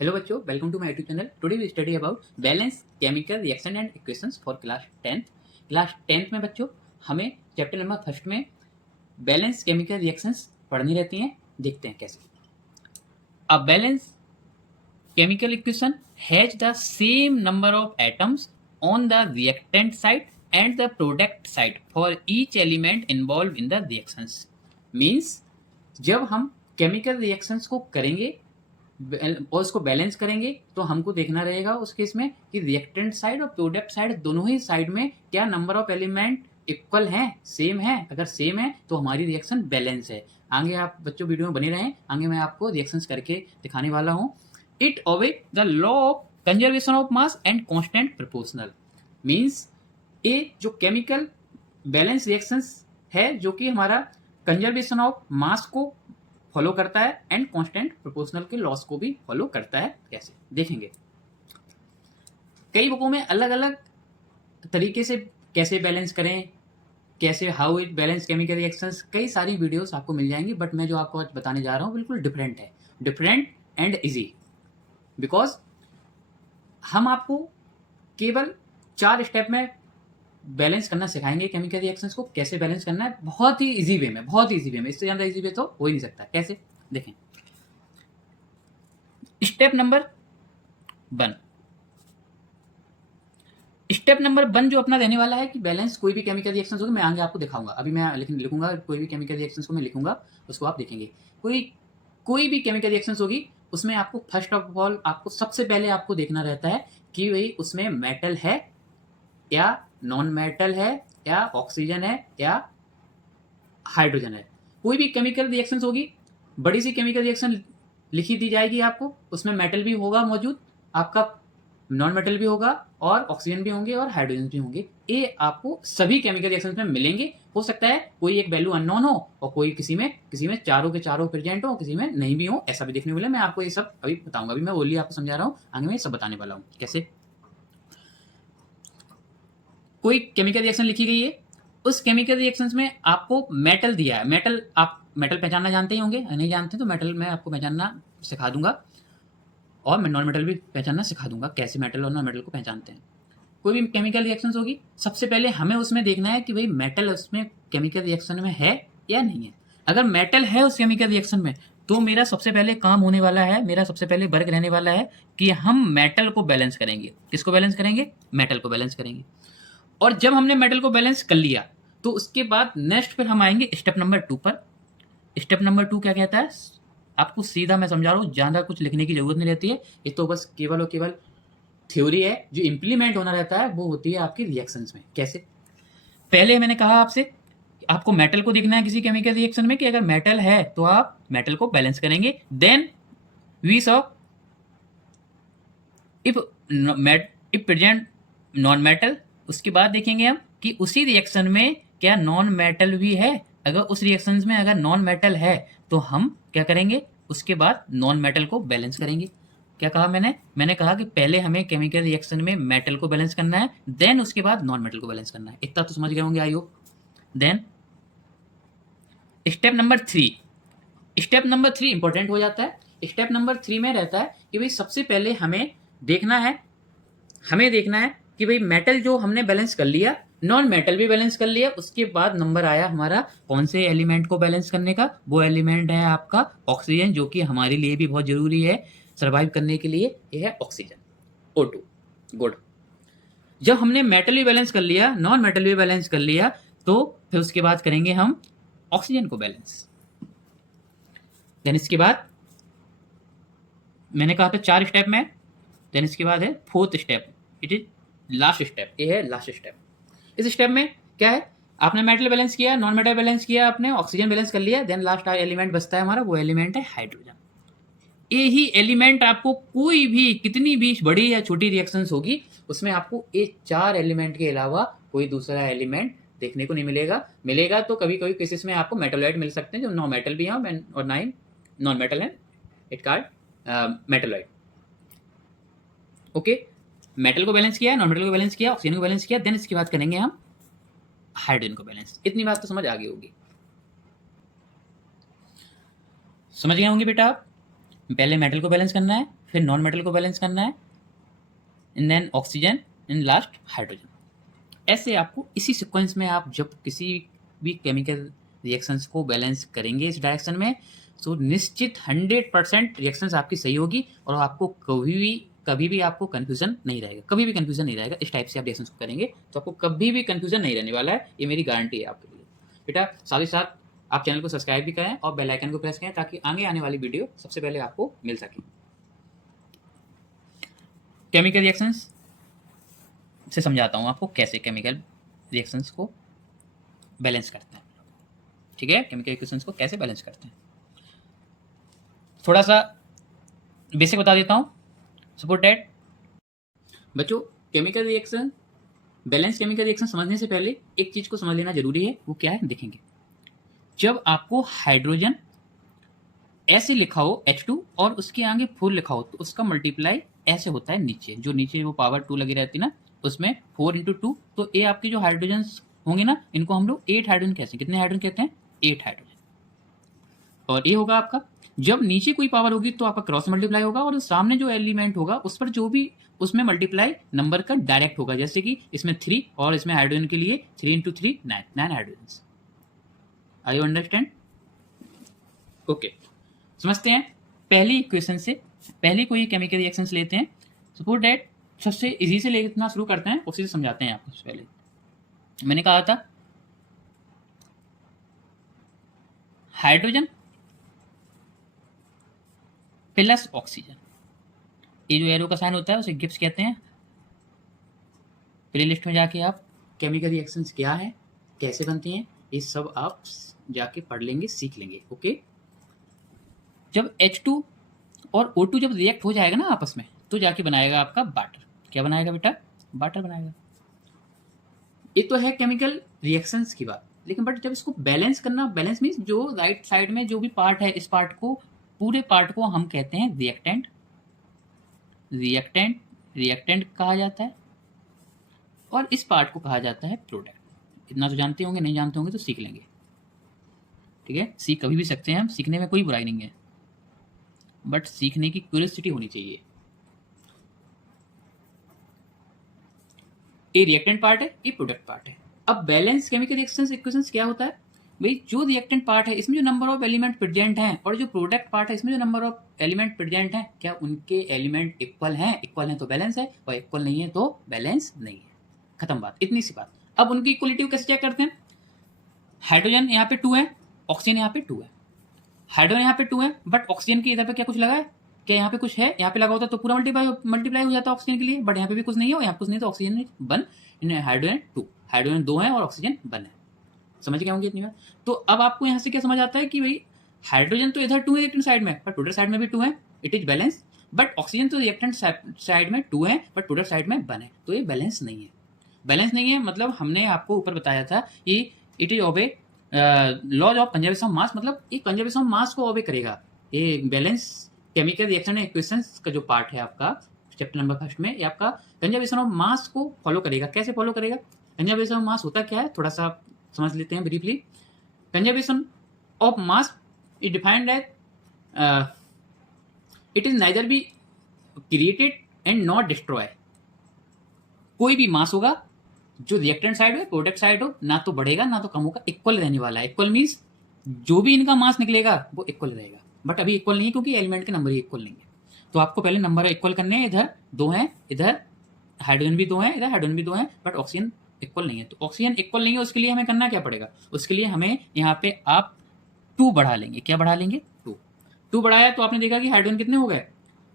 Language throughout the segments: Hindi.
Hello बच्चों, welcome to my YouTube channel. Today we study about balance chemical reaction and equations for class 10th। Class 10th में बच्चों हमें चैप्टर नंबर फर्स्ट में बैलेंस केमिकल रिएक्शंस पढ़नी रहती हैं। देखते हैं कैसे। A balance chemical equation has the same number of atoms on the reactant side and the product side for each element involved in the reactions. Means जब हम केमिकल रिएक्शंस को करेंगे और उसको बैलेंस करेंगे तो हमको देखना रहेगा उस केस में कि रिएक्टेंट साइड और प्रोडक्ट साइड दोनों ही साइड में क्या नंबर ऑफ एलिमेंट इक्वल हैं, सेम है। अगर सेम है तो हमारी रिएक्शन बैलेंस है। आगे आप बच्चों वीडियो में बने रहें, आगे मैं आपको रिएक्शंस करके दिखाने वाला हूँ। It obey the law of conservation of mass and constant proportional. Means ये जो केमिकल बैलेंस रिएक्शंस है जो कि हमारा कंजर्वेशन ऑफ मास को फॉलो करता है एंड कांस्टेंट प्रोपोर्शनल के लॉस को भी फॉलो करता है। कैसे देखेंगे, कई बुकों में अलग अलग तरीके से कैसे बैलेंस करें, कैसे how it balance chemical reactions, कई सारी वीडियोस आपको मिल जाएंगी। बट मैं जो आपको आज बताने जा रहा हूँ बिल्कुल डिफरेंट है, डिफरेंट एंड इजी। बिकॉज हम आपको केवल 4 स्टेप में बैलेंस करना सिखाएंगे केमिकल रिएक्शंस को। कैसे बैलेंस करना है, बहुत ही इजी वे में, बहुत ही इजी वे में। इससे ज़्यादा इजी वे तो हो ही नहीं सकता। कैसे देखें, स्टेप नंबर 1। स्टेप नंबर 1 जो अपना रहने वाला है कि बैलेंस कोई भी केमिकल रिएक्शंस होगी, मैं आगे आपको दिखाऊंगा। अभी मैं लिखूंगा कोई भी केमिकल रिएक्शंस को मैं लिखूंगा, उसको आप देखेंगे। कोई भी केमिकल रिएक्शंस होगी उसमें आपको फर्स्ट ऑफ ऑल आपको सबसे पहले आपको देखना रहता है कि भाई उसमें मेटल है या नॉन मेटल है या ऑक्सीजन है या हाइड्रोजन है। कोई भी केमिकल रिएक्शंस होगी, बड़ी सी केमिकल रिएक्शन लिखी दी जाएगी आपको, उसमें मेटल भी होगा मौजूद, आपका नॉन मेटल भी होगा और ऑक्सीजन भी होंगे और हाइड्रोजन भी होंगे। ये आपको सभी केमिकल रिएक्शंस में मिलेंगे। हो सकता है कोई एक वैल्यू अननोन हो और कोई किसी में चारों के चारों प्रेजेंट हो, किसी में नहीं भी हो, ऐसा भी देखने को मिले। मैं आपको ये सब अभी बताऊंगा। अभी मैं ओनली आपको समझा रहा हूँ, आगे मैं ये सब बताने वाला हूँ। कैसे कोई केमिकल रिएक्शन लिखी गई है, उस केमिकल रिएक्शंस में आपको मेटल दिया है। मेटल आप मेटल पहचानना जानते ही होंगे, नहीं जानते तो मेटल मैं आपको पहचानना सिखा दूंगा और मैं नॉन मेटल भी पहचानना सिखा दूंगा, कैसे मेटल और नॉन मेटल को पहचानते हैं। कोई भी केमिकल रिएक्शंस होगी, सबसे पहले हमें उसमें देखना है कि भाई मेटल उसमें केमिकल रिएक्शन में है या नहीं है। अगर मेटल है उस केमिकल रिएक्शन में तो मेरा सबसे पहले काम होने वाला है, मेरा सबसे पहले वर्क रहने वाला है कि हम मेटल को बैलेंस करेंगे। किसको बैलेंस करेंगे? मेटल को बैलेंस करेंगे। और जब हमने मेटल को बैलेंस कर लिया तो उसके बाद नेक्स्ट फिर हम आएंगे स्टेप नंबर 2 पर। स्टेप नंबर 2 क्या कहता है? आपको सीधा मैं समझा रहा हूँ, ज़्यादा कुछ लिखने की जरूरत नहीं रहती है। ये तो बस केवल और केवल थ्योरी है। जो इम्प्लीमेंट होना रहता है वो होती है आपकी रिएक्शंस में। कैसे? पहले मैंने कहा आपसे आपको मेटल को देखना है किसी केमिकल रिएक्शन में कि अगर मेटल है तो आप मेटल को बैलेंस करेंगे। Then we saw if present non metal. उसके बाद देखेंगे हम कि उसी रिएक्शन में क्या नॉन मेटल भी है। अगर उस रिएक्शन में अगर नॉन मेटल है तो हम क्या करेंगे, उसके बाद नॉन मेटल को बैलेंस करेंगे। क्या कहा मैंने कहा कि पहले हमें केमिकल रिएक्शन में मेटल को बैलेंस करना है, देन उसके बाद नॉन मेटल को बैलेंस करना है। इतना तो समझ गए होंगे I hope. Then step number 3। Step number 3 important हो जाता है। स्टेप नंबर 3 में रहता है कि भाई सबसे पहले हमें देखना है कि भाई मेटल जो हमने बैलेंस कर लिया, नॉन मेटल भी बैलेंस कर लिया। उसके बाद नंबर आया हमारा कौन से एलिमेंट को बैलेंस करने का। वो एलिमेंट है आपका ऑक्सीजन, जो कि हमारे लिए भी बहुत जरूरी है सर्वाइव करने के लिए। ये है ऑक्सीजन, O2। गुड। जब हमने मेटल भी बैलेंस कर लिया, नॉन मेटल भी बैलेंस कर लिया, तो फिर उसके बाद करेंगे हम ऑक्सीजन को बैलेंस। देन इसके बाद मैंने कहा था 4 स्टेप में। देन इसके बाद है 4th step, it is last step. ये है लास्ट स्टेप। इस स्टेप में क्या है, आपने मेटल बैलेंस किया, नॉन मेटल बैलेंस किया, आपने ऑक्सीजन बैलेंस कर लिया। देन लास्ट एलिमेंट बचता है हमारा, वो एलिमेंट है हाइड्रोजन। ये ही एलिमेंट आपको कोई भी कितनी भी बड़ी या छोटी रिएक्शंस होगी उसमें आपको ये 4 एलिमेंट के अलावा कोई दूसरा एलिमेंट देखने को नहीं मिलेगा तो कभी कभी केसेस में आपको मेटलॉइड मिल सकते हैं जो नॉन मेटल भी हैं और नॉन मेटल हैं। It called metalloid. Okay, metal को बैलेंस किया, नॉन मेटल को बैलेंस किया, ऑक्सीजन को बैलेंस किया। देन इसके बाद करेंगे हम हाइड्रोजन को बैलेंस। इतनी बात तो समझ आ गई होगी, समझ गए होंगे बेटा आप। पहले मेटल को बैलेंस करना है, फिर नॉन मेटल को बैलेंस करना है, and then oxygen, and last hydrogen. ऐसे आपको इसी सीक्वेंस में आप जब किसी भी केमिकल रिएक्शंस को बैलेंस करेंगे इस डायरेक्शन में, तो निश्चित 100% रिएक्शंस आपकी सही होगी और आपको कभी भी आपको कन्फ्यूजन नहीं रहेगा, कभी भी कन्फ्यूजन नहीं रहेगा। इस टाइप से आप रिएक्शंस को करेंगे तो आपको कभी भी कन्फ्यूजन नहीं रहने वाला है, ये मेरी गारंटी है आपके लिए। बेटा साथ ही साथ आप चैनल को सब्सक्राइब भी करें और बेल आइकन को प्रेस करें ताकि आगे आने वाली वीडियो सबसे पहले आपको मिल सके। केमिकल रिएक्शंस से समझाता हूँ आपको कैसे केमिकल रिएक्शंस को बैलेंस करते हैं। ठीक है, केमिकल रिएक्शंस को कैसे बैलेंस करते हैं, थोड़ा सा बेसिक बता देता हूँ। सपोज दैट बच्चों, chemical reaction, balance chemical reaction समझने से पहले एक चीज को समझ लेना जरूरी है। वो क्या है देखेंगे। जब आपको हाइड्रोजन ऐसे लिखा हो H2 और उसके आगे 4 लिखा हो तो उसका मल्टीप्लाई ऐसे होता है नीचे, जो नीचे वो पावर 2 लगी रहती है ना, उसमें 4 × 2, तो ये आपके जो हाइड्रोजन होंगे ना, इनको हम लोग 8 हाइड्रोजन कहते हैं। कितने हाइड्रोजन कहते हैं? 8 हाइड्रोजन। और ये होगा आपका, जब नीचे कोई पावर होगी तो आपका क्रॉस मल्टीप्लाई होगा और सामने जो एलिमेंट होगा उस पर जो भी उसमें मल्टीप्लाई नंबर का डायरेक्ट होगा। जैसे कि इसमें 3 और इसमें हाइड्रोजन के लिए 3 × 3 9 hydrogen. Are you understand? Okay, समझते हैं पहली इक्वेशन से। पहली कोई केमिकल रिएक्शंस लेते हैं। सपोज दैट सबसे इजी से लेना शुरू करते हैं, उसी से समझाते हैं आपको। पहले मैंने कहा था हाइड्रोजन प्लस ऑक्सीजन, ये जो एरो का साइन होता है उसे गिब्स कहते हैं। प्लेलिस्ट में जाके आप केमिकल रिएक्शंस क्या है, कैसे बनती हैं, ये सब आप जाके पढ़ लेंगे, सीख लेंगे। ओके, जब H2 और O2 जब रिएक्ट हो जाएगा ना आपस में, तो जाके बनाएगा आपका वाटर। क्या बनाएगा बेटा? वाटर बनाएगा। ये तो है केमिकल रिएक्शंस की बात, लेकिन बट जब इसको बैलेंस करना, बैलेंस मीन्स जो राइट साइड में जो भी पार्ट है, इस पार्ट को, पूरे पार्ट को हम कहते हैं रिएक्टेंट। रिएक्टेंट कहा जाता है और इस पार्ट को कहा जाता है प्रोडक्ट। इतना तो जानते होंगे, नहीं जानते होंगे तो सीख लेंगे। ठीक है, सीख कभी भी सकते हैं हम, सीखने में कोई बुराई नहीं है, बट सीखने की क्यूरियोसिटी होनी चाहिए। ये रिएक्टेंट पार्ट है, ये प्रोडक्ट पार्ट है। अब बैलेंस केमिकल रिएक्शंस इक्वेशंस क्या होता है भाई? जो रिएक्टेंट पार्ट है इसमें जो नंबर ऑफ एलिमेंट प्रेजेंट हैं और जो प्रोडक्ट पार्ट है इसमें जो नंबर ऑफ एलिमेंट प्रेजेंट हैं, क्या उनके एलिमेंट इक्वल हैं? इक्वल हैं तो बैलेंस है, और इक्वल नहीं है तो बैलेंस नहीं है। खत्म बात, इतनी सी बात। अब उनकी इक्वलिटी कैसे चेक करते हैं? हाइड्रोजन यहाँ पे 2 है, ऑक्सीजन यहाँ पे 2 है। हाइड्रोजन यहाँ पे 2 है, बट ऑक्सीजन के इधर पे क्या कुछ लगा है? क्या यहाँ पे कुछ है? यहाँ पे लगा होता तो पूरा मल्टीप्लाई हो जाता ऑक्सीजन के लिए, बट यहाँ पे भी कुछ नहीं है और यहाँ पे कुछ नहीं, तो ऑक्सीजन 1, हाइड्रोजन 2, हाइड्रोजन 2 है और ऑक्सीजन 1 है। समझ गए होंगे इतनी बात? तो अब आपको यहाँ से क्या समझ आता है कि भाई हाइड्रोजन तो इधर 2 है रिएक्टेंट साइड में, पर प्रोडक्ट साइड में भी 2 है, it is balance. But oxygen तो रिएक्टेंट साइड में 2 है, बट प्रोडक्ट साइड में 1 है, तो ये बैलेंस नहीं है। बैलेंस नहीं है मतलब हमने आपको ऊपर बताया था कि it is obey laws of conservation of mass, मतलब ये कंजर्वेशन ऑफ मास को ओबे करेगा। ये बैलेंस केमिकल रिएक्शन इक्वेशंस का जो पार्ट है आपका चैप्टर नंबर 1 में, ये आपका कंजर्वेशन ऑफ मास को फॉलो करेगा। कैसे फॉलो करेगा? कंजर्वेशन ऑफ मास होता क्या है थोड़ा सा समझ लेते हैं briefly. Conservation of mass is defined as it is neither be created and not destroy. कोई भी मास होगा जो रिएक्टेंट साइड हो, प्रोडक्ट साइड हो, ना तो बढ़ेगा ना तो कम होगा, इक्वल रहने वाला है। इक्वल मीन्स जो भी इनका मास निकलेगा वो इक्वल रहेगा, बट अभी इक्वल नहीं है क्योंकि एलिमेंट के नंबर ही इक्वल नहीं है। तो आपको पहले नंबर इक्वल करने हैं। इधर 2 हैं, इधर हाइड्रोजन भी 2 है, इधर हाइड्रोजन भी 2 है, बट ऑक्सीजन इक्वल नहीं है। तो ऑक्सीजन इक्वल नहीं है, उसके लिए हमें करना क्या पड़ेगा? उसके लिए हमें यहाँ पे आप 2 बढ़ा लेंगे। क्या बढ़ा लेंगे? 2 बढ़ाया तो आपने देखा कि हाइड्रोजन कितने हो गए?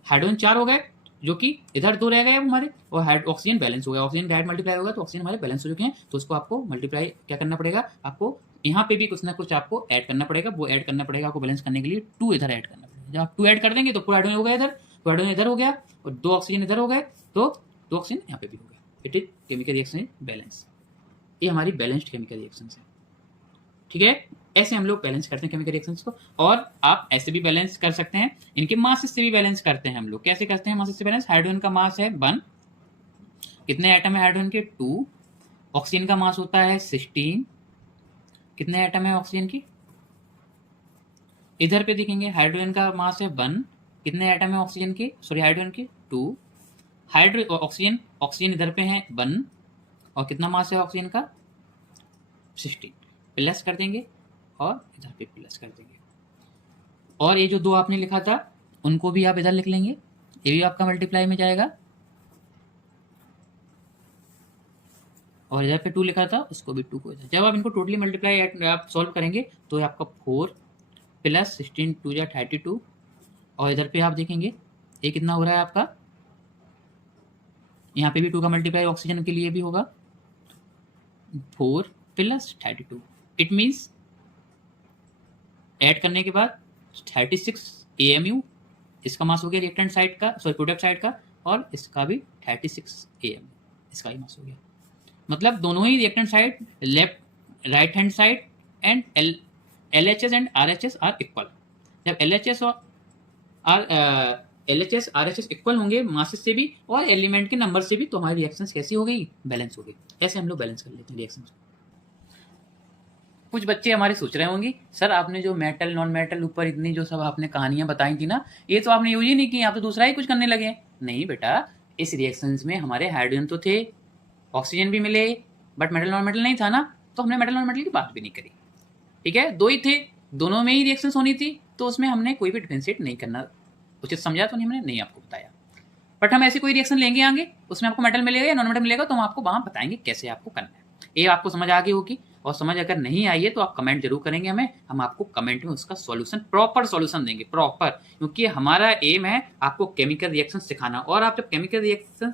हाइड्रोजन 4 हो गए, जो कि इधर 2 रह गए अब हमारे, और ऑक्सीजन बैलेंस हो गया। ऑक्सीजन डायरेक्ट मल्टीप्लाई होगा तो ऑक्सीजन हमारे बैलेंस हो चुके हैं। तो उसको आपको मल्टीप्लाई क्या करना पड़ेगा? आपको यहाँ पे भी कुछ ना कुछ आपको ऐड करना पड़ेगा। वो ऐड करना पड़ेगा आपको बैलेंस करने के लिए 2 इधर ऐड करना पड़ेगा। जब आप 2 ऐड कर देंगे तो पूरा हाइड्रोजन हो गया इधर, तो हाइड्रोजन इधर हो गया और 2 ऑक्सीजन इधर हो गए, तो 2 ऑक्सीजन यहाँ पे भी हो गया। It is chemical reaction is balance. ये हमारी बैलेंस्ड केमिकल रिएक्शन है। ठीक है, ऐसे हम लोग बैलेंस करते हैं केमिकल रिएक्शंस को। और आप ऐसे भी बैलेंस कर सकते हैं, इनके मास से भी बैलेंस करते हैं हम लोग। कैसे करते हैं मास से बैलेंस? हाइड्रोजन का मास है 1, कितने एटम है हाइड्रोजन के? 2। ऑक्सीजन का मास होता है 16, कितने एटम है ऑक्सीजन की? इधर पे देखेंगे हाइड्रोजन का मास है 1, कितने एटम है ऑक्सीजन के, सॉरी हाइड्रोजन के 2, हाइड्रो ऑक्सीजन इधर पे है 1 और कितना मास है ऑक्सीजन का 16, प्लस कर देंगे और इधर पे प्लस कर देंगे। और ये जो 2 आपने लिखा था उनको भी आप इधर लिख लेंगे, ये भी आपका मल्टीप्लाई में जाएगा, और इधर पे 2 लिखा था उसको भी 2 को इधर। जब आप इनको टोटली मल्टीप्लाई आप सॉल्व करेंगे तो ये आपका 4 प्लस 16 2 या 32, और इधर पे आप देखेंगे ये कितना हो रहा है आपका, यहाँ पे भी 2 का मल्टीप्लाई ऑक्सीजन के लिए भी होगा, 4 प्लस 32, इट मीन्स ऐड करने के बाद 36 AMU इसका मास हो गया रिएक्टेंट साइड का, सॉरी प्रोडक्ट साइड का, और इसका भी 36 AMU इसका ही मास हो गया। मतलब दोनों ही reactant side left right hand side and LHS and RHS are equal. जब LHS और LHS RHS इक्वल होंगे मासेस से भी और एलिमेंट के नंबर से भी, तो हमारी रिएक्शंस कैसी हो गई, बैलेंस हो गई। ऐसे हम लोग बैलेंस कर लेते हैं रिएक्शंस। कुछ बच्चे हमारे सोच रहे होंगे सर आपने जो मेटल नॉन मेटल ऊपर इतनी जो सब आपने कहानियां बताई थी ना, ये तो आपने यूज ही नहीं की, आप तो दूसरा ही कुछ करने लगे। नहीं बेटा, इस रिएक्शंस में हमारे हाइड्रोजन तो थे, ऑक्सीजन भी मिले, बट मेटल नॉन मेटल नहीं था ना, तो हमने मेटल नॉन मेटल की बात भी नहीं करी। ठीक है, 2 ही थे, दोनों में ही रिएक्शंस होनी थी, तो उसमें हमने कोई भी डिफरेंशिएट नहीं करना उचित समझा, तो हमने नहीं आपको बताया। बट हम ऐसे कोई रिएक्शन लेंगे आगे, उसमें आपको मेटल मिलेगा या नॉन मेटल मिलेगा, तो हम आपको वहाँ बताएंगे कैसे आपको करना है। ये आपको समझ आ गई होगी, और समझ अगर नहीं आई है तो आप कमेंट जरूर करेंगे हमें, हम आपको कमेंट में उसका सॉल्यूशन प्रॉपर सॉल्यूशन देंगे, प्रॉपर, क्योंकि हमारा एम है आपको केमिकल रिएक्शन सिखाना। और आप जब केमिकल रिएक्शन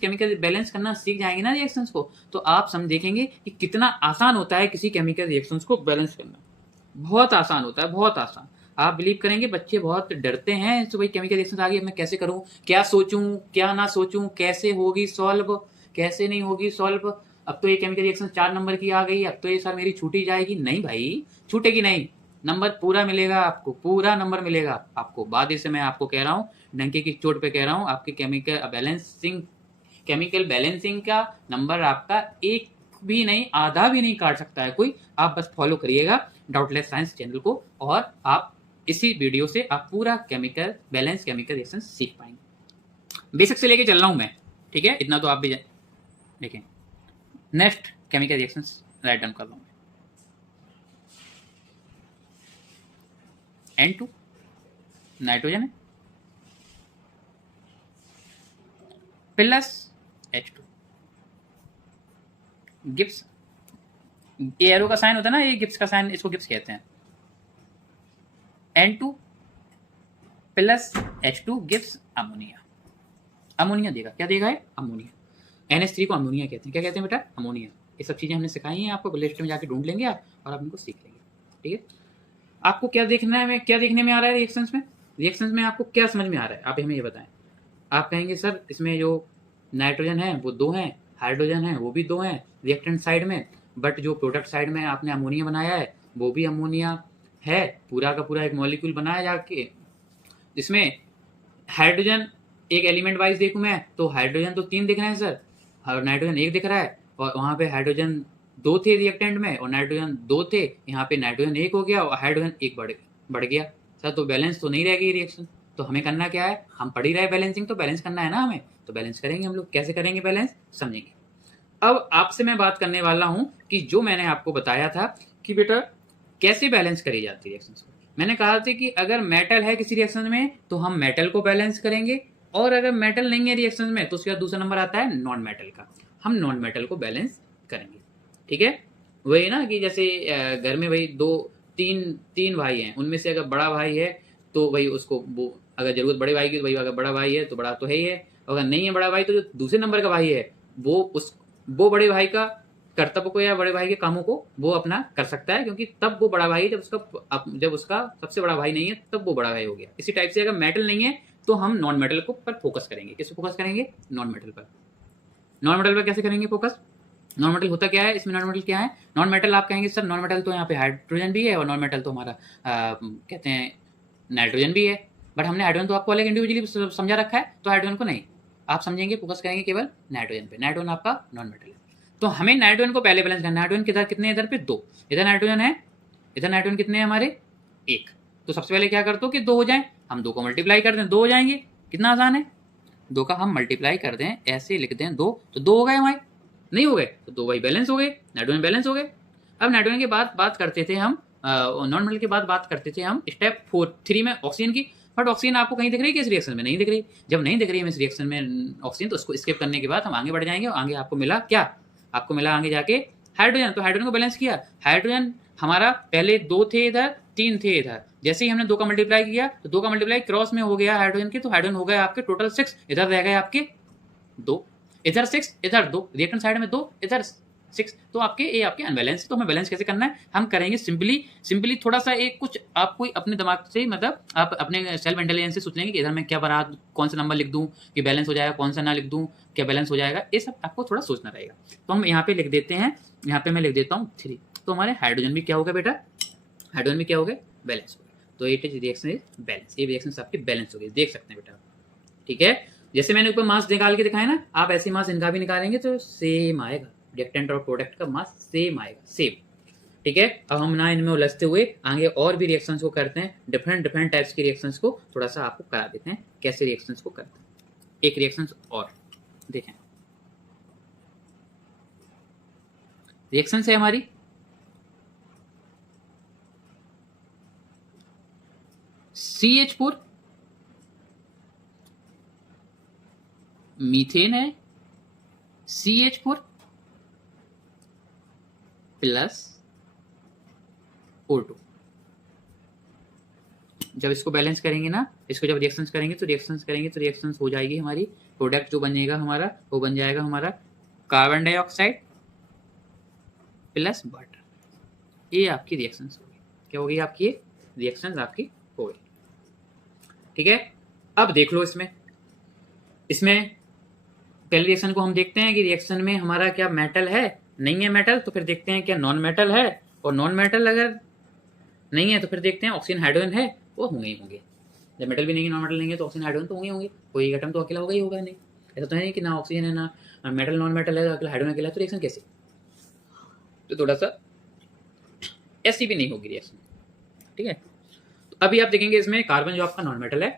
केमिकल बैलेंस करना सीख जाएंगे ना रिएक्शंस को, तो आप देखेंगे कि कितना आसान होता है किसी केमिकल रिएक्शंस को बैलेंस करना। बहुत आसान होता है, बहुत आसान। आप बिलीव करेंगे बच्चे बहुत डरते हैं तो भाई केमिकल रिएक्शन आगे मैं कैसे करूं, क्या सोचूं क्या ना सोचूं, कैसे होगी सॉल्व कैसे नहीं होगी सॉल्व, अब तो ये केमिकल रिएक्शन 4 नंबर की आ गई, अब तो ये सर मेरी छूटी जाएगी। नहीं भाई, छूटेगी नहीं, नंबर पूरा मिलेगा आपको, पूरा नंबर मिलेगा आपको। बाद से मैं आपको कह रहा हूँ, डंके की चोट पे कह रहा हूँ, आपके केमिकल बैलेंसिंग का नंबर आपका एक भी नहीं, आधा भी नहीं काट सकता है कोई। आप बस फॉलो करिएगा डाउटलेस साइंस चैनल को, और आप इसी वीडियो से आप पूरा केमिकल रिएक्शन सीख पाएंगे। बेसिक से लेके चल रहा हूं मैं, ठीक है, इतना तो आप भी देखें। Next chemical reactions write down कर रहा हूं। N2 नाइट्रोजन है प्लस H2 गिब्स, ये एरो का साइन होता है ना, ये गिब्स का साइन, इसको गिब्स कहते हैं। N2 plus H2 Gibbs ammonia. Ammonia देगा, क्या देगा है, अमोनिया। NH3 को अमोनिया कहते हैं। क्या कहते हैं बेटा, अमोनिया। ये सब चीजें हमने सिखाई हैं आपको, लिस्ट में जाके ढूंढ लेंगे आप और आप इनको सीख लेंगे। ठीक है, आपको क्या देखना है, क्या देखने में आ रहा है रिएक्शंस में आपको क्या समझ में आ रहा है, आप हमें ये बताएं। आप कहेंगे सर इसमें जो नाइट्रोजन है वो 2 हैं, हाइड्रोजन है वो भी 2 हैं रिएक्टेंट साइड में, बट जो प्रोडक्ट साइड में आपने अमोनिया बनाया है वो भी अमोनिया है, पूरा का पूरा एक मॉलिक्यूल बनाया जाके। जिसमें हाइड्रोजन एक एलिमेंट वाइज देखूं मैं तो हाइड्रोजन तो 3 दिख रहे हैं सर, और नाइट्रोजन 1 दिख रहा है, और वहाँ पे हाइड्रोजन 2 थे रिएक्टेंट में और नाइट्रोजन 2 थे, यहाँ पे नाइट्रोजन 1 हो गया और हाइड्रोजन 1 बढ़ गया सर, तो बैलेंस तो नहीं रहेगी रिएक्शन। तो हमें करना क्या है, हम पढ़ ही रहे बैलेंसिंग, तो बैलेंस करना है ना हमें, तो बैलेंस करेंगे हम लोग। कैसे करेंगे बैलेंस, समझेंगे। अब आपसे मैं बात करने वाला हूं कि जो मैंने आपको बताया था कि बेटा कैसे बैलेंस करी जाती है रिएक्शंस को। मैंने कहा था कि अगर मेटल है किसी रिएक्शन में तो हम मेटल को बैलेंस करेंगे, और अगर मेटल नहीं है रिएक्शन में तो उसके बाद दूसरा नंबर आता है नॉन मेटल का, हम नॉन मेटल को बैलेंस करेंगे। ठीक है, वही ना कि जैसे घर में भाई 2-3 भाई हैं, उनमें से अगर बड़ा भाई है तो भाई उसको वो अगर जरूरत बड़े भाई की, तो भाई अगर बड़ा भाई है तो बड़ा तो है ही है, अगर नहीं है बड़ा भाई तो जो दूसरे नंबर का भाई है वो बड़े भाई का कर्तव्य को या बड़े भाई के कामों को वो अपना कर सकता है, क्योंकि तब वो बड़ा भाई, जब उसका सबसे बड़ा भाई नहीं है तब वो बड़ा भाई हो गया। इसी टाइप से अगर मेटल नहीं है तो हम नॉन मेटल को पर फोकस करेंगे। किस पे फोकस करेंगे, नॉन मेटल पर। नॉन मेटल पर कैसे करेंगे फोकस, नॉन मेटल होता क्या है, इसमें नॉन मेटल क्या है, नॉन मेटल आप कहेंगे सर नॉन मेटल तो यहाँ पे हाइड्रोजन भी है और नॉन मेटल तो हमारा कहते हैं नाइट्रोजन भी है, बट हमने हाइड्रोजन तो आपको अलग इंडिविजुअली समझा रखा है, तो हाइड्रोजन को नहीं आप समझेंगे, फोकस करेंगे केवल नाइट्रोजन पे। नाइट्रोजन आपका नॉन मेटल है, तो हमें नाइट्रोजन को पहले बैलेंस करना है। नाइट्रोजन किधर कितने, इधर पे 2, इधर नाइट्रोजन है, इधर नाइट्रोजन कितने हैं हमारे 1, तो सबसे पहले क्या करते हो कि 2 हो जाए, हम 2 को मल्टीप्लाई कर दें, 2 हो जाएंगे। कितना आसान है, 2 का हम मल्टीप्लाई कर दें, ऐसे लिख दें 2, तो 2 हो गए हमारे। नहीं हो गए तो 2 भाई बैलेंस हो गए, नाइट्रोजन बैलेंस हो गए। अब नाइट्रोजन के बाद बात करते थे हम नॉन मेटल के बाद बात करते थे हम स्टेप 3 में ऑक्सीजन की। बट ऑक्सीजन आपको कहीं दिख रही है कि इस रिएक्शन में नहीं दिख रही। जब नहीं दिख रही है इस रिएक्शन में ऑक्सीजन, तो उसको स्किप करने के बाद हम आगे बढ़ जाएंगे। और आगे आपको मिला क्या, आपको मिला आगे जाके हाइड्रोजन। तो हाइड्रोजन को बैलेंस किया। हाइड्रोजन हमारा पहले 2 थे इधर, 3 थे इधर। जैसे ही हमने 2 का मल्टीप्लाई किया तो 2 का मल्टीप्लाई क्रॉस में हो गया हाइड्रोजन के, तो हाइड्रोजन हो गए आपके टोटल 6, इधर रह गए आपके 2, इधर 6 इधर 2, रिएक्टेंट साइड में 2 इधर 6, तो आपके ये आपके अनबैलेंस। तो हमें बैलेंस कैसे करना है, हम करेंगे सिंपली थोड़ा सा एक कुछ आपको अपने दिमाग से, मतलब आप अपने सेल्फ इंटेलिजेंस से सोच लेंगे कि इधर मैं क्या बना, कौन सा नंबर लिख दूं कि बैलेंस हो जाएगा, कौन सा ना लिख दूं क्या बैलेंस हो जाएगा, ये सब आपको थोड़ा सोचना रहेगा। तो हम यहाँ पे लिख देते हैं, यहाँ पे मैं लिख देता हूँ 3। तो हमारे हाइड्रोजन भी क्या होगा बेटा, हाइड्रोजन भी क्या हो गए, बैलेंस हो गए। तो it is reaction is balance, ये रिएक्शन आपके बैलेंस हो गए, देख सकते हैं बेटा। ठीक है, जैसे मैंने ऊपर मास निकाल के दिखाया ना, आप ऐसे मास इनका भी निकालेंगे तो सेम आएगा, रिएक्टेंट और प्रोडक्ट का मास सेम आएगा, सेम। ठीक है, अब हम ना इनमें उलझते हुए आगे और भी रिएक्शंस को करते हैं, डिफरेंट टाइप्स की रिएक्शंस को थोड़ा सा आपको करा देते हैं कैसे रिएक्शंस को करते हैं। एक रिएक्शंस और देखें, रिएक्शंस है हमारी CH4 मीथेन है, CH4 प्लस O2। जब इसको बैलेंस करेंगे ना, इसको जब रिएक्शंस करेंगे तो रिएक्शंस हो जाएगी हमारी, प्रोडक्ट जो बनेगा हमारा वो बन जाएगा हमारा कार्बन डाइऑक्साइड प्लस वाटर। ये आपकी रिएक्शंस होगी, क्या होगी आपकी, ये रिएक्शंस आपकी हो गई। ठीक है, अब देख लो इसमें पहले रिएक्शन को हम देखते हैं कि रिएक्शन में हमारा क्या मेटल है, नहीं है मेटल, तो फिर देखते हैं क्या नॉन मेटल है, और नॉन मेटल अगर नहीं है तो फिर देखते हैं ऑक्सीजन हाइड्रोजन है, वो होंगे ही होंगे। जब मेटल भी नहीं है नॉन मेटल नहीं है तो ऑक्सीजन हाइड्रोजन तो होंगे, कोई एटम तो अकेला होगा ही होगा नहीं। ऐसा तो है नहीं कि ना ऑक्सीजन है ना मेटल, नॉन मेटल है अकेला हाइड्रोजन अकेला, तो रिएक्शन कैसे, तो थोड़ा सा ऐसी भी नहीं होगी रिएक्शन। ठीक है, तो अभी आप देखेंगे इसमें कार्बन जो आपका नॉन मेटल है,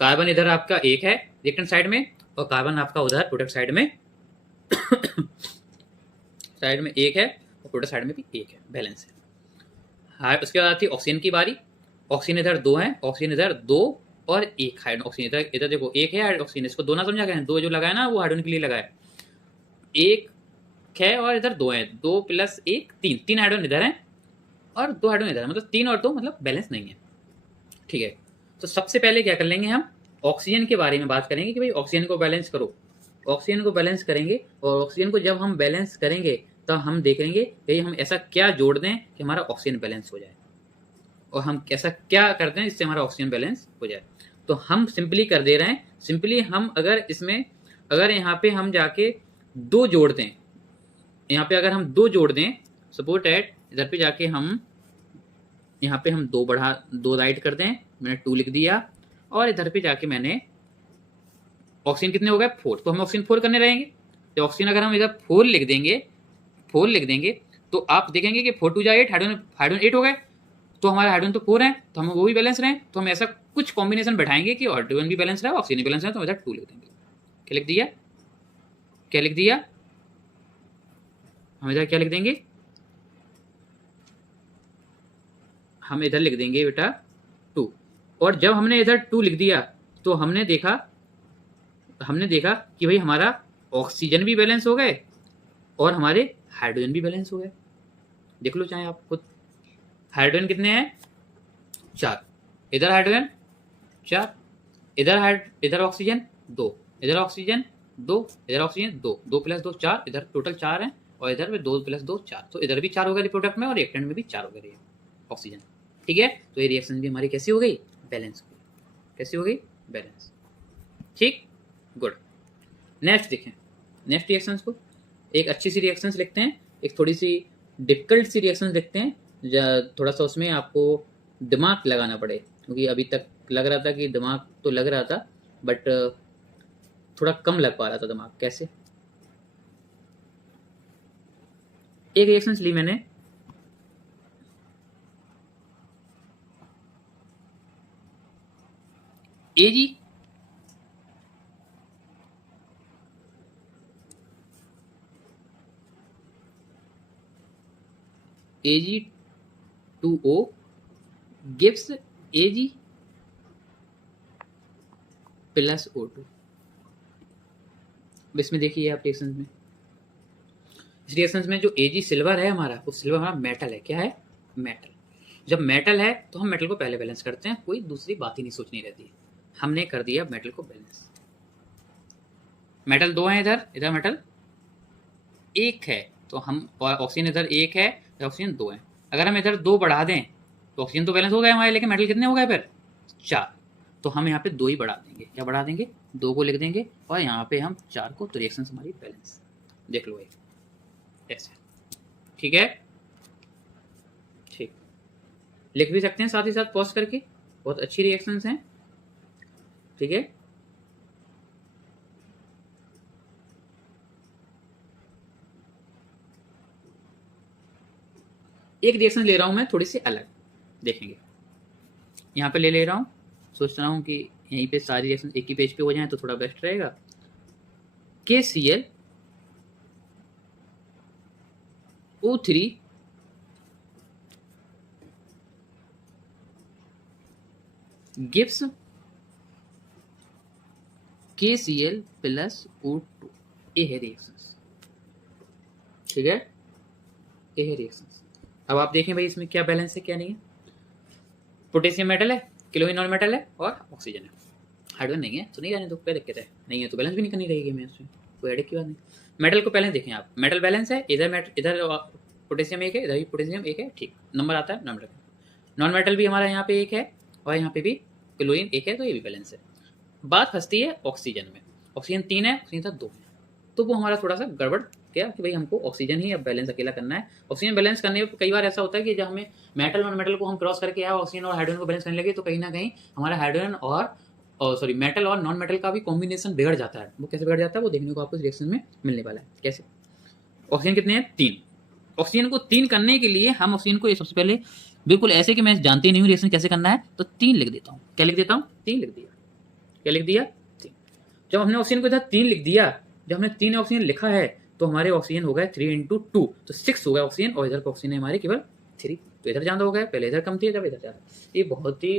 कार्बन इधर आपका 1 है रिएक्टेंट साइड में, और कार्बन आपका उधर प्रोडक्ट साइड में 1 है, और प्रोडक्ट साइड में भी 1 है, बैलेंस है। हाँ, उसके बाद आती है ऑक्सीजन की बारी। ऑक्सीजन इधर 2 है, ऑक्सीजन इधर 2 और 1 हाइड्रोजन, ऑक्सीजन इधर देखो 1 है ऑक्सीजन, इसको 2 ना समझा गया, 2 जो लगाया ना वो हाइड्रोजन के लिए लगाया, 1 है और इधर 2 है, 2 प्लस 1 3 हाइड्रोजन इधर है और 2 हाइड्रोजन इधर है, मतलब 3 और 2 मतलब बैलेंस नहीं है। ठीक है, तो सबसे पहले क्या कर लेंगे हम, ऑक्सीजन के बारे में बात करेंगे कि भाई ऑक्सीजन को बैलेंस करो। ऑक्सीजन को बैलेंस करेंगे, और ऑक्सीजन को जब हम बैलेंस करेंगे तो हम देखेंगे कि हम ऐसा क्या जोड़ दें कि हमारा ऑक्सीजन बैलेंस हो जाए, और हम ऐसा क्या करते हैं जिससे हमारा ऑक्सीजन बैलेंस हो जाए। तो हम सिंपली कर दे रहे हैं, सिंपली हम अगर इसमें अगर यहाँ पे हम जाके 2 जोड़ दें, यहाँ पे अगर हम 2 जोड़ दें, सपोज एट इधर पे जाके हम यहाँ पे हम 2 राइट कर दें, मैंने 2 लिख दिया, और इधर पे जाके मैंने ऑक्सीजन कितने हो गए 4, तो हम ऑक्सीजन 4 करने रहेंगे। तो ऑक्सीजन अगर हम इधर 4 लिख देंगे तो आप देखेंगे कि 4 2 जा 8, हाइड्रोजन 8 हो गए, तो हमारा हाइड्रोजन तो 4 है, तो हम वो भी बैलेंस रहे। तो हम ऐसा कुछ कॉम्बिनेशन बैठाएंगे कि हाइड्रोजन भी बैलेंस रहे, ऑक्सीजन भी बैलेंस रहे, तो इधर 2 लिख देंगे। क्या लिख दिया, हम इधर क्या लिख देंगे, हम इधर लिख देंगे बेटा 2। और जब हमने इधर 2 लिख दिया तो हमने देखा कि भाई हमारा ऑक्सीजन भी बैलेंस हो गए और हमारे हाइड्रोजन भी बैलेंस हो गए। देख लो चाहे आप खुद, हाइड्रोजन कितने हैं 4, इधर हाइड्रोजन 4, इधर ऑक्सीजन 2, इधर ऑक्सीजन 2, इधर ऑक्सीजन 2, 2 प्लस 2 4, इधर टोटल 4 है, और इधर भी 2 प्लस 2 4, तो इधर भी 4 हो गए प्रोडक्ट में, और रिएक्टेंट में भी 4 हो गए ऑक्सीजन। ठीक है, तो ये रिएक्शन भी हमारी कैसी हो गई, बैलेंस हो गई। कैसी हो गई, बैलेंस। ठीक, गुड। नेक्स्ट देखें, नेक्स्ट रिएक्शंस को एक अच्छी सी रिएक्शंस लिखते हैं, एक थोड़ी सी डिफिकल्ट सी रिएक्शंस लिखते हैं, थोड़ा सा उसमें आपको दिमाग लगाना पड़े, क्योंकि अभी तक लग रहा था कि दिमाग तो लग रहा था बट थोड़ा कम लग पा रहा था दिमाग। कैसे, एक रिएक्शंस ली मैंने, Ag Ag2O gives Ag plus O2। इसमें देखिए आप रिएक्शन में, इस रिएक्शन में जो Ag सिल्वर है हमारा, वो सिल्वर हमारा मेटल है। क्या है? मेटल। जब मेटल है तो हम मेटल को पहले बैलेंस करते हैं, कोई दूसरी बात ही नहीं सोचनी रहती है। हमने कर दिया मेटल को बैलेंस। मेटल 2 है, इधर इधर मेटल 1 है, तो हम, और ऑक्सीजन इधर 1 है, ऑक्सीजन 2 है। अगर हम इधर 2 बढ़ा दें तो ऑक्सीजन तो बैलेंस हो गया हमारे, लेकिन मेटल कितने हो गए फिर? 4। तो हम यहाँ पे 2 ही बढ़ा देंगे। क्या बढ़ा देंगे? 2 को लिख देंगे, और यहाँ पे हम 4 को, तो रिएक्शन हमारी बैलेंस। देख लो ऐसे, ठीक है? ठीक, लिख भी सकते हैं साथ ही साथ पॉज करके, बहुत अच्छी रिएक्शंस हैं, ठीक है? एक रिएक्शन ले रहा हूं मैं थोड़ी सी अलग, देखेंगे। यहाँ पे ले रहा हूँ, सोच रहा हूँ कि यहीं पे सारी रिएक्शन एक ही पेज पे हो जाए तो थोड़ा बेस्ट रहेगा। KCl O3 gives KCl plus O2। ये है रिएक्शंस, ठीक है? ये है रिएक्शंस। अब आप देखें भाई इसमें क्या बैलेंस है क्या नहीं है। पोटेशियम मेटल है, क्लोरीन नॉन मेटल है, और ऑक्सीजन है। हाइड्रोजन नहीं है तो नहीं रहने दो, क्या दिक्कत है? नहीं है तो बैलेंस भी नहीं करनी रहेगी हमें इसमें, कोई हेडेक की बात नहीं। मेटल को पहले देखें आप, मेटल बैलेंस है, इधर पोटेशियम 1 है, इधर भी पोटेशियम 1 है, ठीक, नंबर आता है नॉन मेटल। नॉन मेटल भी हमारा यहाँ पे 1 है, और यहाँ पे भी क्लोरीन 1 है, तो ये भी बैलेंस है। बात फंसती है ऑक्सीजन में। ऑक्सीजन 3 है, ऑक्सीजन 2 है, तो वो हमारा थोड़ा सा गड़बड़ क्या कि भाई हमको ऑक्सीजन ही अब बैलेंस अकेला करना है। ऑक्सीजन बैलेंस करने में कई बार ऐसा होता है कि जब हमें मेटल और मेटल को हम क्रॉस करके आए, ऑक्सीजन और हाइड्रोजन को बैलेंस करने लगे, तो कहीं ना कहीं हमारा हाइड्रोजन और सॉरी मेटल और नॉन मेटल का भी कॉम्बिनेशन बिगड़ जाता है। वो कैसे बिगड़ जाता है वो देखने को आपको रिएक्शन में मिलने वाला है। कैसे? ऑक्सीजन कितने हैं? 3। ऑक्सीजन को 3 करने के लिए हम ऑक्सीजन को सबसे पहले बिल्कुल ऐसे कि मैं जानती नहीं हूँ रिएक्शन कैसे करना है, तो 3 लिख देता हूँ। क्या लिख देता हूँ? 3 लिख दिया। क्या लिख दिया? 3। जब हमने ऑक्सीजन को इधर 3 लिख दिया, जब हमने 3 ऑक्सीजन लिखा है, तो हमारे ऑक्सीजन हो गए 3 × 2, तो 6 हो गया ऑक्सीजन, और इधर ऑक्सीजन है हमारे केवल 3। तो इधर ज़्यादा हो गया, पहले इधर कम थी, जब इधर ज़्यादा। ये बहुत ही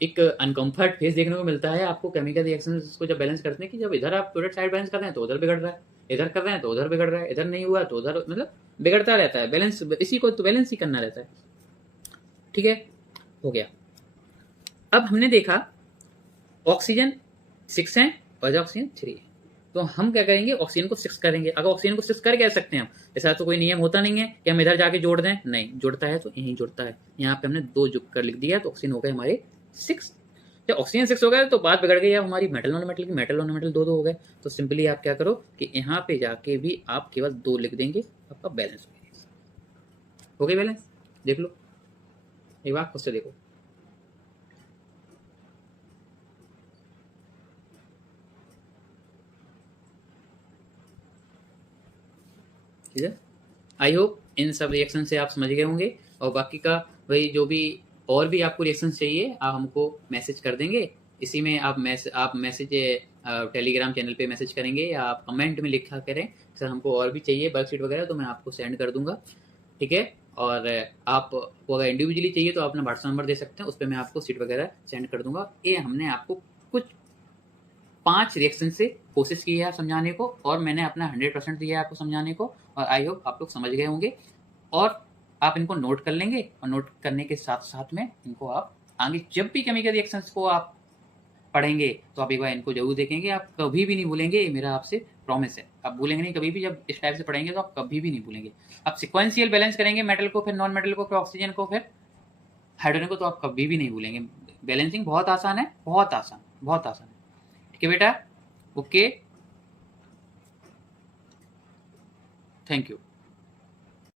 एक अनकम्फर्ट फेस देखने को मिलता है आपको केमिकल रिएक्शंस को जब बैलेंस करते हैं, कि जब इधर आप प्रोडक्ट साइड बैलेंस कर रहे हैं तो उधर बिगड़ रहा है, इधर कर रहे हैं तो उधर बिगड़ रहा है, इधर नहीं हुआ तो उधर, मतलब बिगड़ता रहता है बैलेंस। इसी को तो बैलेंस ही करना रहता है, ठीक है? हो गया। अब हमने देखा ऑक्सीजन 6 है और ऑक्सीजन 3 है, तो हम क्या करेंगे? ऑक्सीजन को 6 करेंगे। अगर ऑक्सीजन को 6 कर कह सकते हैं हम, ऐसा तो कोई नियम होता नहीं है कि हम इधर जाके जोड़ दें, नहीं, जुड़ता है तो यहीं जुड़ता है। यहाँ पे हमने 2 जुड़ कर लिख दिया, तो ऑक्सीजन हो गए हमारे 6। जब ऑक्सीजन 6 हो गए तो बात बिगड़ गई, अब हमारी मेटल नॉन मेटल की, मेटल नॉन मेटल 2 हो गए। तो सिंपली आप क्या करो कि यहाँ पे जाके भी आप केवल 2 लिख देंगे, आपका बैलेंस हो गया बैलेंस। देख लो एक बार खुद से देखो, ठीक है? आई होप इन सब रिएक्शन से आप समझ गए होंगे, और बाकी का वही जो भी और भी आपको रिएक्शन चाहिए आप हमको मैसेज कर देंगे। इसी में आप मैसेज टेलीग्राम चैनल पे मैसेज करेंगे, या आप कमेंट में लिखा करें सर हमको और भी चाहिए वर्कशीट वगैरह, तो मैं आपको सेंड कर दूंगा, ठीक है? और आप वो अगर इंडिविजुअली चाहिए तो अपना व्हाट्सएप नंबर दे सकते हैं, उस पर मैं आपको सीट वगैरह सेंड कर दूंगा। ये हमने आपको कुछ 5 रिएक्शन से कोशिश की है समझाने को, और मैंने अपना 100% दिया है आपको समझाने को, और आई होप आप लोग समझ गए होंगे, और आप इनको नोट कर लेंगे, और नोट करने के साथ साथ में इनको आप आगे जब भी केमिकल रिएक्शंस को आप पढ़ेंगे तो आप एक बार इनको जरूर देखेंगे, आप कभी भी नहीं भूलेंगे, ये मेरा आपसे प्रॉमिस है। आप भूलेंगे नहीं कभी भी, जब इस टाइप से पढ़ेंगे तो आप कभी भी नहीं भूलेंगे। आप सिक्वेंशियल बैलेंस करेंगे, मेटल को, फिर नॉन मेटल को, फिर ऑक्सीजन को, फिर हाइड्रोजन को, तो आप कभी भी नहीं भूलेंगे। बैलेंसिंग बहुत आसान है, बहुत आसान, बहुत आसान है, ठीक है बेटा? Okay, thank you.